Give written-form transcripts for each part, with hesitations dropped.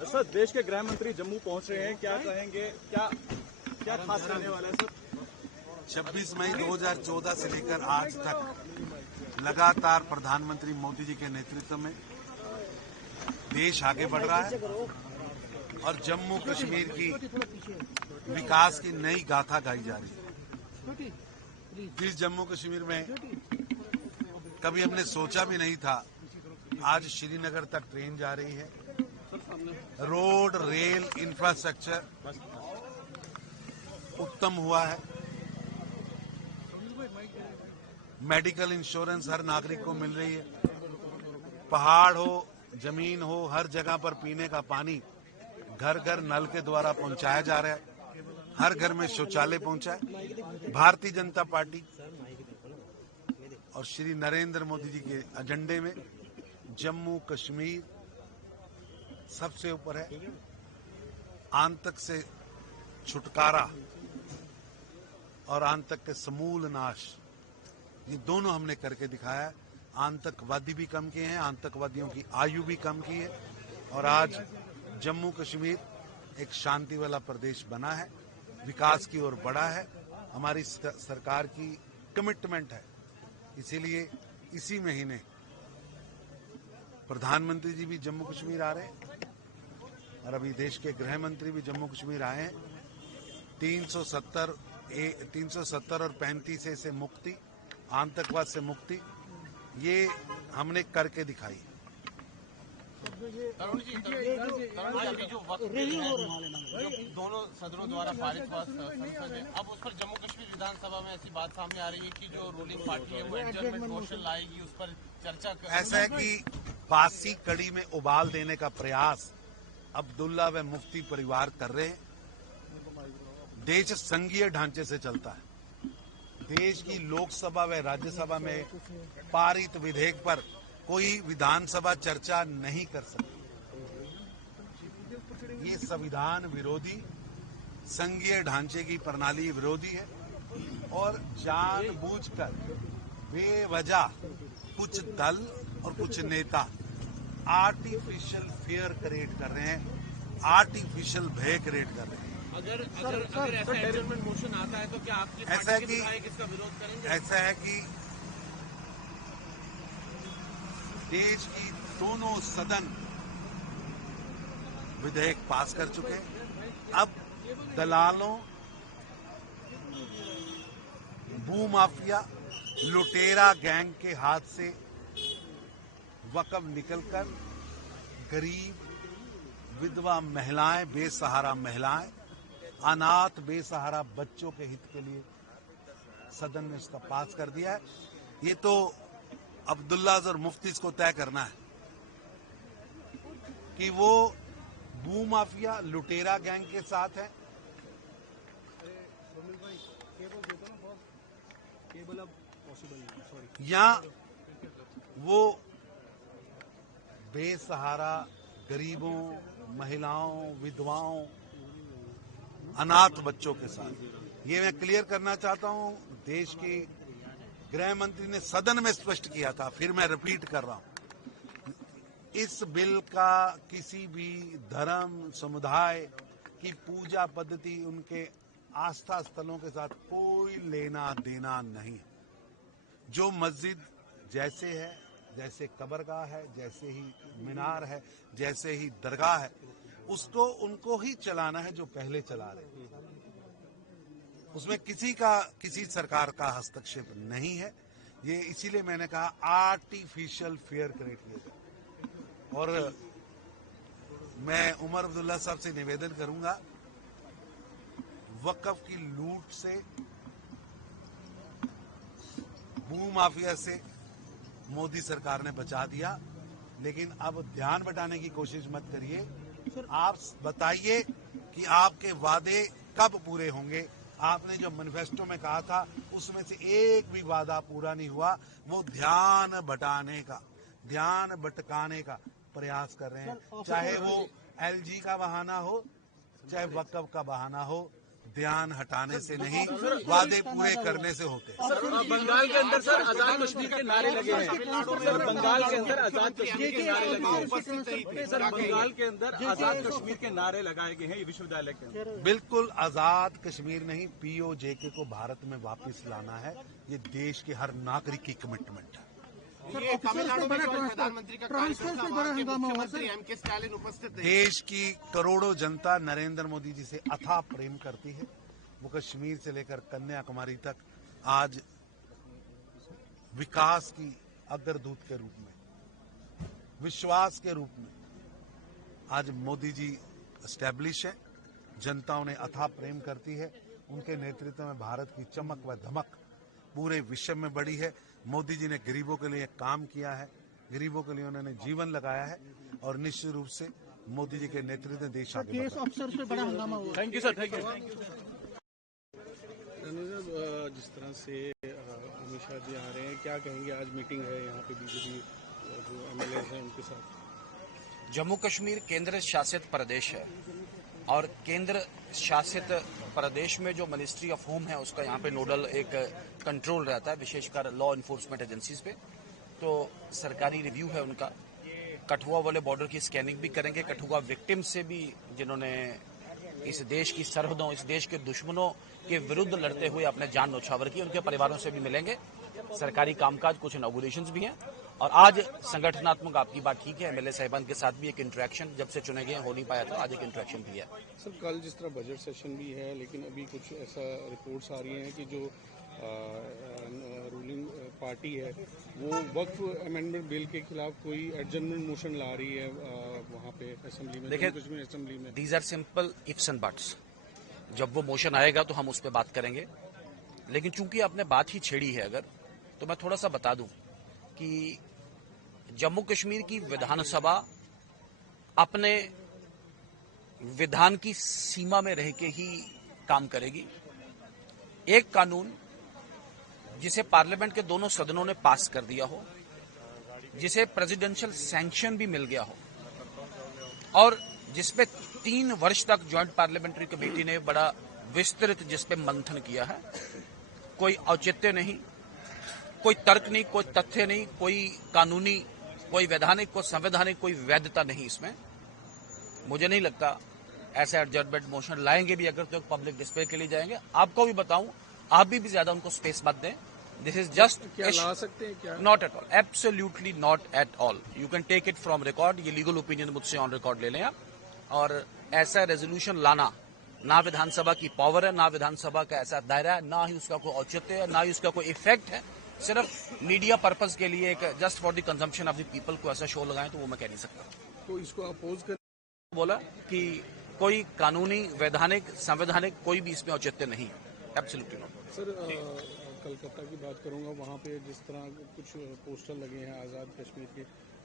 Sir, देश के गृह मंत्री जम्मू पहुंच रहे हैं, क्या कहेंगे, क्या क्या खास रहने वाला है सर? 26 मई 2014 से लेकर आज तक लगातार प्रधानमंत्री मोदी जी के नेतृत्व में देश आगे बढ़ रहा है और जम्मू कश्मीर की विकास की नई गाथा गाई जा रही है। जिस जम्मू कश्मीर में कभी हमने सोचा भी नहीं था, आज श्रीनगर तक ट्रेन जा रही है। रोड रेल इंफ्रास्ट्रक्चर उत्तम हुआ है। मेडिकल इंश्योरेंस हर नागरिक को मिल रही है। पहाड़ हो, जमीन हो, हर जगह पर पीने का पानी घर घर नल के द्वारा पहुंचाया जा रहा है। हर घर में शौचालय पहुंचा है। भारतीय जनता पार्टी और श्री नरेंद्र मोदी जी के एजेंडे में जम्मू कश्मीर सबसे ऊपर है। आतंक से छुटकारा और आतंक के समूल नाश, ये दोनों हमने करके दिखाया है। आतंकवादी भी कम किए हैं, आतंकवादियों की आयु भी कम की है और आज जम्मू कश्मीर एक शांति वाला प्रदेश बना है, विकास की ओर बढ़ा है। हमारी सरकार की कमिटमेंट है। इसीलिए इसी महीने प्रधानमंत्री जी भी जम्मू कश्मीर आ रहे हैं और अभी देश के गृह मंत्री भी जम्मू कश्मीर आए हैं। 370 और 35 से मुक्ति, आतंकवाद से मुक्ति, ये हमने करके दिखाई। तरुण जी अभी जो वक्त जो दोनों सदनों द्वारा पारित हुआ संसद है, अब उस पर जम्मू कश्मीर विधानसभा में ऐसी बात सामने आ रही है कि जो रूलिंग पार्टी है वो एडजर्नमेंट मोशन लाएगी, उस पर चर्चा ऐसा है कि बासी कड़ी में उबाल देने का प्रयास अब्दुल्ला व मुफ्ती परिवार कर रहे हैं। देश संघीय ढांचे से चलता है। देश की लोकसभा व राज्यसभा में पारित विधेयक पर कोई विधानसभा चर्चा नहीं कर सकती। ये संविधान विरोधी, संघीय ढांचे की प्रणाली विरोधी है और जानबूझकर बेवजह कुछ दल और कुछ नेता आर्टिफिशियल फियर क्रिएट कर रहे हैं, आर्टिफिशियल भय क्रिएट कर रहे हैं। अगर ऐसा एडजर्नमेंट मोशन आता है तो क्या आपकी पार्टी के विधायक इसका विरोध करेंगे? ऐसा है कि देश की दोनों सदन विधेयक पास कर चुके हैं। अब दलालों, भूमाफिया, लुटेरा गैंग के हाथ से वक़्फ़ निकलकर गरीब, विधवा महिलाएं, बेसहारा महिलाएं, अनाथ बेसहारा बच्चों के हित के लिए सदन ने इसका पास कर दिया है। ये तो अब्दुल्लाज और मुफ्तीज को तय करना है कि वो भूमाफिया, लुटेरा गैंग के साथ है या वो बेसहारा गरीबों, महिलाओं, विधवाओं, अनाथ बच्चों के साथ। ये मैं क्लियर करना चाहता हूं। देश की गृह मंत्री ने सदन में स्पष्ट किया था, फिर मैं रिपीट कर रहा हूं। इस बिल का किसी भी धर्म समुदाय की पूजा पद्धति, उनके आस्था स्थलों के साथ कोई लेना देना नहीं है। जो मस्जिद जैसे है, जैसे कब्रगाह है, जैसे ही मीनार है, जैसे ही दरगाह है, उसको उनको ही चलाना है जो पहले चला रहे। उसमें किसी सरकार का हस्तक्षेप नहीं है। ये इसीलिए मैंने कहा आर्टिफिशियल फियर क्रिएट किया जाए। और मैं उमर अब्दुल्ला साहब से निवेदन करूंगा, वक्फ की लूट से, भूमाफिया से मोदी सरकार ने बचा दिया, लेकिन अब ध्यान बटाने की कोशिश मत करिए। आप बताइए कि आपके वादे कब पूरे होंगे। आपने जो मैनिफेस्टो में कहा था उसमें से एक भी वादा पूरा नहीं हुआ। वो ध्यान भटकाने का प्रयास कर रहे हैं। चाहे वो एलजी का बहाना हो, चाहे वक्फ का बहाना हो, ध्यान हटाने से नहीं, वादे पूरे करने से होते हैं। सर बंगाल के अंदर सर आजाद कश्मीर के नारे लगे हैं। सर बंगाल के अंदर आजाद कश्मीर के नारे लगे हैं। सर बंगाल के अंदर आजाद कश्मीर के नारे लगाए गए हैं विश्वविद्यालय के अंदर। बिल्कुल आजाद कश्मीर नहीं, पीओजेके को भारत में वापस लाना है। ये देश के हर नागरिक की कमिटमेंट है। ये तमिलनाडु में जो प्रधानमंत्री का कार्यक्रम था, वहाँ के मुख्यमंत्री एम.के. स्टालिन उपस्थित थे। देश की करोड़ों जनता नरेंद्र मोदी जी से अथाह प्रेम करती है। वो कश्मीर से लेकर कन्याकुमारी तक आज विकास की अग्रदूत के रूप में, विश्वास के रूप में आज मोदी जी एस्टैब्लिश है। जनता उन्हें अथाह प्रेम करती है। उनके नेतृत्व में भारत की चमक व धमक पूरे विश्व में बढ़ी है। मोदी जी ने गरीबों के लिए काम किया है, गरीबों के लिए उन्होंने जीवन लगाया है और निश्चित रूप से मोदी जी के नेतृत्व में देश आगे बढ़ रहा है। Thank you sir, thank you. जिस तरह से अमित शाह जी आ रहे हैं, क्या कहेंगे? आज मीटिंग है यहाँ पे बीजेपी जो एमएलए हैं उनके साथ। जम्मू कश्मीर केंद्र शासित प्रदेश है और केंद्र शासित प्रदेश में जो मिनिस्ट्री ऑफ होम है उसका यहाँ पे नोडल एक कंट्रोल रहता है, विशेषकर लॉ इन्फोर्समेंट एजेंसीज पे। तो सरकारी रिव्यू है उनका। कठुआ वाले बॉर्डर की स्कैनिंग भी करेंगे। कठुआ विक्टिम से भी, जिन्होंने इस देश की सरहदों, इस देश के दुश्मनों के विरुद्ध लड़ते हुए अपने जान न्यौछावर की, उनके परिवारों से भी मिलेंगे। सरकारी कामकाज, कुछ इनॉग्रेशंस भी हैं। और आज संगठनात्मक, आपकी बात ठीक है, एमएलए साहिबान के साथ भी एक इंटरेक्शन, जब से चुने गए हो नहीं पाया था, आज एक इंटरेक्शन भी है। सर कल जिस तरह बजट सेशन भी है, लेकिन अभी कुछ ऐसा रिपोर्ट्स आ रही हैं कि जो रूलिंग पार्टी है वो वक्फ अमेंडमेंट बिल के खिलाफ कोई एडजर्नमेंट मोशन ला रही है वहाँ पे असेंबली में, जम्मू कश्मीर असेंबली में। These are simple ifs and buts. जब वो मोशन आएगा तो हम उस पर बात करेंगे। लेकिन चूंकि आपने बात ही छेड़ी है, अगर तो मैं थोड़ा सा बता दूं कि जम्मू कश्मीर की विधानसभा अपने विधान की सीमा में रह के ही काम करेगी। एक कानून जिसे पार्लियामेंट के दोनों सदनों ने पास कर दिया हो, जिसे प्रेसिडेंशियल सैंक्शन भी मिल गया हो और जिसपे 3 वर्ष तक ज्वाइंट पार्लियामेंट्री कमेटी ने बड़ा विस्तृत जिसपे मंथन किया है, कोई औचित्य नहीं, कोई तर्क नहीं, कोई तथ्य नहीं, कोई कानूनी, कोई वैधानिक, कोई संवैधानिक, कोई वैधता नहीं इसमें। मुझे नहीं लगता ऐसे एडजर्नमेंट मोशन लाएंगे भी अगर तो पब्लिक डिस्प्ले के लिए जाएंगे। आपको भी बताऊं, आप भी ज्यादा उनको स्पेस मत दें। दिस इज जस्ट क्या ला सकते हैं क्या? Not at all, absolutely not at all. You can take it from record. ये लीगल ओपिनियन मुझसे ऑन रिकॉर्ड ले लें आप। और ऐसा रेजोल्यूशन लाना, ना विधानसभा की पावर है, ना विधानसभा का ऐसा दायरा है, ना ही उसका कोई औचित्य है, ना ही उसका कोई इफेक्ट है। सिर्फ मीडिया पर्पज के लिए एक just for the consumption of the people को ऐसा शो लगाएं तो वो मैं कह नहीं सकता। तो इसको अपोज कर बोला कि कोई कानूनी, वैधानिक, संवैधानिक कोई भी इसमें औचित्य नहीं। Absolutely not. सर कलकत्ता की बात करूंगा, वहाँ पे जिस तरह कुछ पोस्टर लगे हैं आज़ाद कश्मीर के,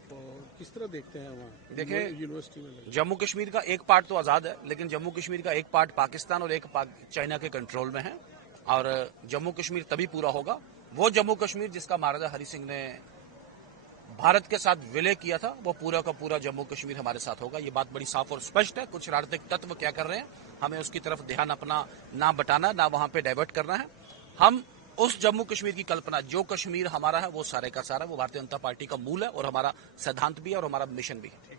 तो किस तरह देखते हैं वहाँ? देखिए, यूनिवर्सिटी में लगे। जम्मू कश्मीर का एक पार्ट तो आज़ाद है, लेकिन जम्मू कश्मीर का एक पार्ट पाकिस्तान और एक चाइना के कंट्रोल में है। और जम्मू कश्मीर तभी पूरा होगा वो जम्मू कश्मीर जिसका महाराजा हरि सिंह ने भारत के साथ विलय किया था, वो पूरा का पूरा जम्मू कश्मीर हमारे साथ होगा। ये बात बड़ी साफ और स्पष्ट है। कुछ राजनीतिक तत्व क्या कर रहे हैं, हमें उसकी तरफ ध्यान अपना ना बटाना, ना वहां पे डाइवर्ट करना है। हम उस जम्मू कश्मीर की कल्पना, जो कश्मीर हमारा है वो सारे का सारा, वो भारतीय जनता पार्टी का मूल है और हमारा सिद्धांत भी है और हमारा मिशन भी है।